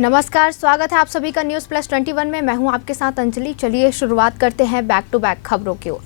नमस्कार, स्वागत है आप सभी का न्यूज़ प्लस 21 में। मैं हूं आपके साथ अंजलि। चलिए शुरुआत करते हैं बैक टू बैक खबरों की ओर।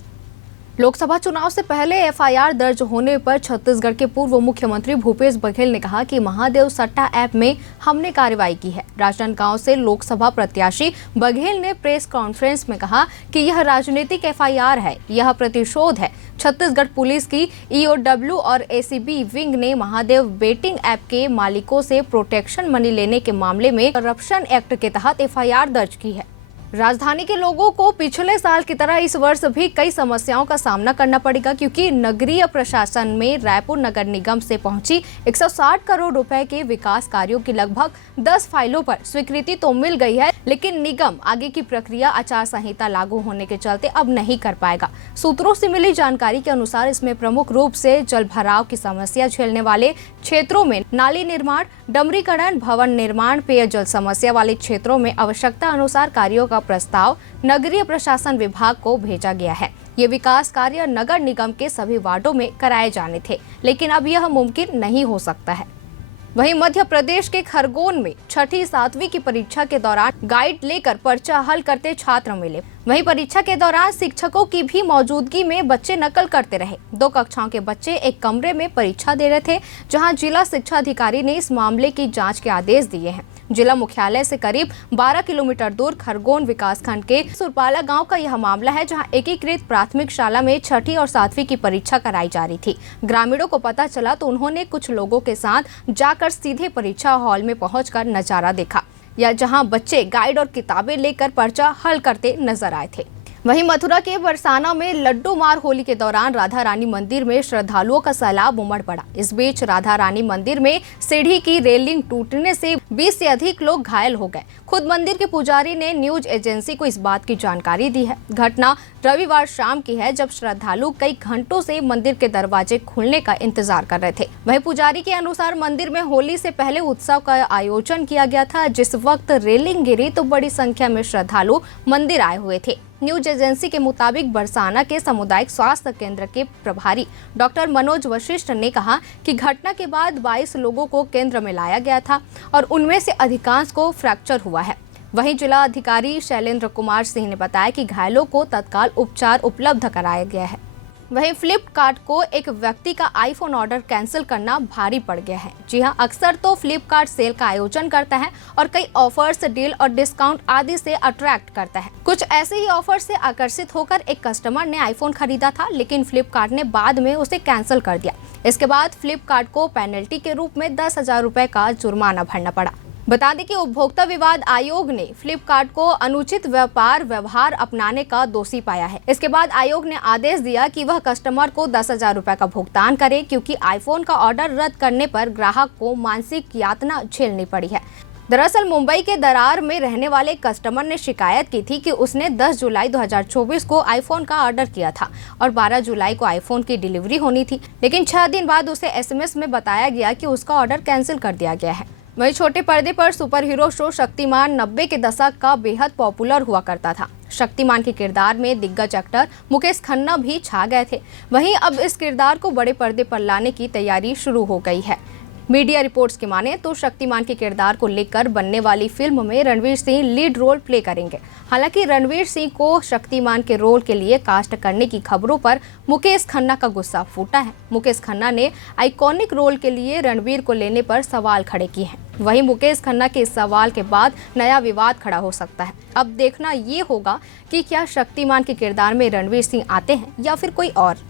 लोकसभा चुनाव से पहले एफआईआर दर्ज होने पर छत्तीसगढ़ के पूर्व मुख्यमंत्री भूपेश बघेल ने कहा कि महादेव सट्टा ऐप में हमने कार्रवाई की है। राजनांदगांव से लोकसभा प्रत्याशी बघेल ने प्रेस कॉन्फ्रेंस में कहा कि यह राजनीतिक एफआईआर है, यह प्रतिशोध है। छत्तीसगढ़ पुलिस की ईओडब्ल्यू और एसीबी विंग ने महादेव बेटिंग ऐप के मालिकों से प्रोटेक्शन मनी लेने के मामले में करप्शन एक्ट के तहत एफआईआर दर्ज की है। राजधानी के लोगों को पिछले साल की तरह इस वर्ष भी कई समस्याओं का सामना करना पड़ेगा, क्योंकि नगरीय प्रशासन में रायपुर नगर निगम से पहुंची 160 करोड़ रुपए के विकास कार्यों की लगभग 10 फाइलों पर स्वीकृति तो मिल गई है, लेकिन निगम आगे की प्रक्रिया आचार संहिता लागू होने के चलते अब नहीं कर पाएगा। सूत्रों से मिली जानकारी के अनुसार इसमें प्रमुख रूप से जल भराव की समस्या झेलने वाले क्षेत्रों में नाली निर्माण, डमरीकरण, भवन निर्माण, पेयजल समस्या वाले क्षेत्रों में आवश्यकता अनुसार कार्यों का प्रस्ताव नगरीय प्रशासन विभाग को भेजा गया है। ये विकास कार्य नगर निगम के सभी वार्डों में कराए जाने थे, लेकिन अब यह मुमकिन नहीं हो सकता है। वहीं मध्य प्रदेश के खरगोन में 6ठी 7वीं की परीक्षा के दौरान गाइड लेकर पर्चा हल करते छात्र मिले। वहीं परीक्षा के दौरान शिक्षकों की भी मौजूदगी में बच्चे नकल करते रहे। 2 कक्षाओं के बच्चे एक कमरे में परीक्षा दे रहे थे, जहां जिला शिक्षा अधिकारी ने इस मामले की जांच के आदेश दिए हैं। जिला मुख्यालय से करीब 12 किलोमीटर दूर खरगोन विकासखंड के सुरपाला गांव का यह मामला है, जहां एकीकृत प्राथमिक शाला में 6ठी और 7वीं की परीक्षा कराई जा रही थी। ग्रामीणों को पता चला तो उन्होंने कुछ लोगों के साथ जाकर सीधे परीक्षा हॉल में पहुंचकर नजारा देखा, या जहां बच्चे गाइड और किताबें लेकर पर्चा हल करते नजर आए थे। वहीं मथुरा के बरसाना में लड्डू मार होली के दौरान राधा रानी मंदिर में श्रद्धालुओं का सैलाब उमड़ पड़ा। इस बीच राधा रानी मंदिर में सीढ़ी की रेलिंग टूटने से 20 से अधिक लोग घायल हो गए। खुद मंदिर के पुजारी ने न्यूज एजेंसी को इस बात की जानकारी दी है। घटना रविवार शाम की है, जब श्रद्धालु कई घंटों से मंदिर के दरवाजे खुलने का इंतजार कर रहे थे। वहीं पुजारी के अनुसार मंदिर में होली से पहले उत्सव का आयोजन किया गया था। जिस वक्त रेलिंग गिरी तो बड़ी संख्या में श्रद्धालु मंदिर आए हुए थे। न्यूज एजेंसी के मुताबिक बरसाना के सामुदायिक स्वास्थ्य केंद्र के प्रभारी डॉक्टर मनोज वशिष्ठ ने कहा कि घटना के बाद 22 लोगों को केंद्र में लाया गया था और उनमें से अधिकांश को फ्रैक्चर हुआ है। वहीं जिला अधिकारी शैलेंद्र कुमार सिंह ने बताया कि घायलों को तत्काल उपचार उपलब्ध कराया गया है। वहीं फ्लिपकार्ट को एक व्यक्ति का आईफोन ऑर्डर कैंसिल करना भारी पड़ गया है। जी हां, अक्सर तो फ्लिपकार्ट सेल का आयोजन करता है और कई ऑफर्स, डील और डिस्काउंट आदि से अट्रैक्ट करता है। कुछ ऐसे ही ऑफर से आकर्षित होकर एक कस्टमर ने आईफोन खरीदा था, लेकिन फ्लिपकार्ट ने बाद में उसे कैंसिल कर दिया। इसके बाद फ्लिपकार्ट को पेनल्टी के रूप में 10,000 रुपए का जुर्माना भरना पड़ा। बता दें कि उपभोक्ता विवाद आयोग ने फ्लिपकार्ट को अनुचित व्यापार व्यवहार अपनाने का दोषी पाया है। इसके बाद आयोग ने आदेश दिया कि वह कस्टमर को 10,000 रुपए का भुगतान करे, क्योंकि आईफोन का ऑर्डर रद्द करने पर ग्राहक को मानसिक यातना झेलनी पड़ी है। दरअसल मुंबई के दरार में रहने वाले कस्टमर ने शिकायत की थी कि उसने 10 जुलाई 2024 को आईफोन का ऑर्डर किया था और 12 जुलाई को आईफोन की डिलीवरी होनी थी, लेकिन 6 दिन बाद उसे एसएमएस में बताया गया कि उसका ऑर्डर कैंसिल कर दिया गया है। वहीं छोटे पर्दे पर सुपर हीरो शो शक्तिमान 90 के दशक का बेहद पॉपुलर हुआ करता था। शक्तिमान के किरदार में दिग्गज एक्टर मुकेश खन्ना भी छा गए थे। वहीं अब इस किरदार को बड़े पर्दे पर लाने की तैयारी शुरू हो गई है। मीडिया रिपोर्ट्स की माने तो शक्तिमान के किरदार को लेकर बनने वाली फिल्म में Ranveer Singh lead role play करेंगे। हालांकि रणवीर सिंह को शक्तिमान के रोल के लिए कास्ट करने की खबरों पर मुकेश खन्ना का गुस्सा फूटा है। मुकेश खन्ना ने आइकॉनिक रोल के लिए रणवीर को लेने पर सवाल खड़े किए हैं। वहीं मुकेश खन्ना के इस सवाल के बाद नया विवाद खड़ा हो सकता है। अब देखना ये होगा कि क्या शक्तिमान के किरदार में रणवीर सिंह आते हैं या फिर कोई और।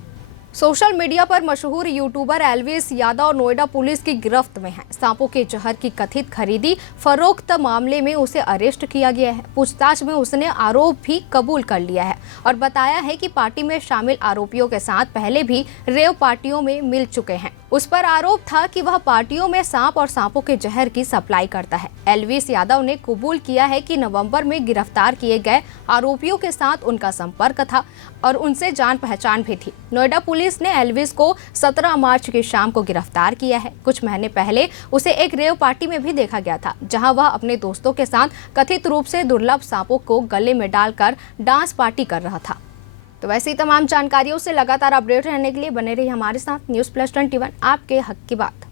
सोशल मीडिया पर मशहूर YouTuber Elvis Yadav Noida police की गिरफ्त में है। सांपों के जहर की कथित खरीदी फरोख्त मामले में उसे अरेस्ट किया गया है। पूछताछ में उसने आरोप भी कबूल कर लिया है और बताया है कि पार्टी में शामिल आरोपियों के साथ पहले भी रेव पार्टियों में मिल चुके हैं। उस पर आरोप था कि वह पार्टियों में सांप और सांपों के जहर की सप्लाई करता है। एल्विस यादव ने कबूल किया है कि नवंबर में गिरफ्तार किए गए आरोपियों के साथ उनका संपर्क था और उनसे जान पहचान भी थी। नोएडा पुलिस ने एल्विस को 17 मार्च की शाम को गिरफ्तार किया है। कुछ महीने पहले उसे एक रेव पार्टी में भी देखा गया था, जहां वह अपने दोस्तों के साथ कथित रूप से दुर्लभ सांपों को गले में डालकर डांस पार्टी कर रहा था। तो वैसी तमाम जानकारियों से लगातार अपडेट रहने के लिए बने रहिए हमारे साथ। न्यूज़ प्लस 21, आपके हक की बात।